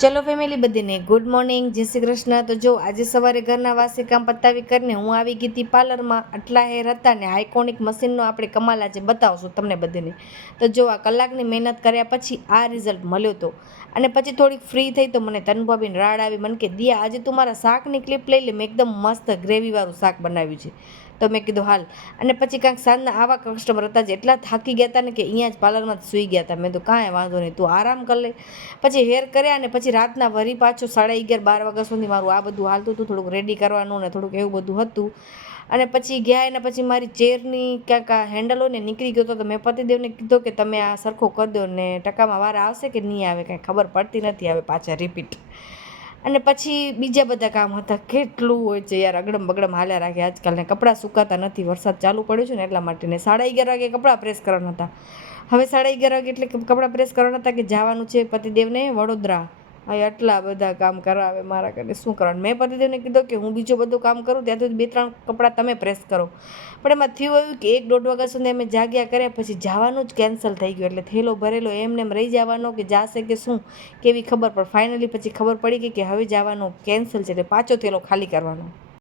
ચલો family બધીને good morning, જય શ્રી કૃષ્ણ. તો જો આજે સવારે ઘરના વાસી કામ પતાવી કરીને હું આવી ગઈ હતી પાર્લરમાં. આટલા હેર હતા ને આઇકોનિક મશીનનો આપણે કમાલ આજે બતાવશું તમને બધીને. તો જો આ કલાકની મહેનત કર્યા પછી આ રિઝલ્ટ મળ્યો હતો. અને પછી થોડીક ફ્રી થઈ તો મને તનુભાભીને રાડ આવી, મને કે દિયા આજે તું મારા શાકની ક્લિપ લઈ લે, મેં એકદમ મસ્ત ગ્રેવીવાળું શાક બનાવ્યું છે. તો મેં કીધું હાલ. અને પછી કાંઈક સાંજના આવા કસ્ટમર હતા જે એટલા થાકી ગયા હતા ને કે અહીંયા જ પાર્લરમાં જ સૂઈ ગયા હતા. મેં તો કાંઈ વાંધો નહીં, તું આરામ કરી લે. પછી હેર કર્યા અને પછી રાતના વરી પાછું 11:30-12 વાગ્યા સુધી મારું આ બધું હાલતું હતું, થોડુંક રેડી કરવાનું ને થોડુંક એવું બધું હતું. અને પછી ગયા એને પછી મારી ચેરની ક્યાંક આ હેન્ડલ હોય ને નીકળી ગયો હતો. તો મેં પતિદેવને કીધું કે તમે આ સરખો કરી દો ને ટકામાં વાર આવશે કે નહીં આવે કાંઈ ખબર પડતી નથી, આવે પાછા રિપીટ. અને પછી બીજા બધા કામ હતા. કેટલું હોય છે યાર, અગડમ બગડમ હાલ્યા રાખે આજકાલને. કપડાં સુકાતા નથી, વરસાદ ચાલુ પડ્યો છે ને એટલા માટે. ને 11:30 વાગે કપડાં પ્રેસ કરવાના હતા. હવે 11:30 વાગે એટલે કપડાં પ્રેસ કરવાના હતા કે જવાનું છે પતિદેવને વડોદરા. હવે આટલા બધા કામ કરાવે મારા ઘરે, શું કરવાનું. મેં પતિદેવને કીધું કે હું બીજું બધું કામ કરું ત્યાં સુધી 2-3 કપડાં તમે પ્રેસ કરો. પણ એમાં થયું એવું કે 1-1.5 વાગ્યા સુધી અમે જાગ્યા કર્યા પછી જવાનું જ કેન્સલ થઈ ગયું. એટલે થેલો ભરેલો એમને એમ રહી જવાનો કે જાશે કે શું કેવી ખબર. પણ ફાઇનલી પછી ખબર પડી ગઈ કે હવે જવાનું કેન્સલ છે, એટલે પાછો થેલો ખાલી કરવાનો.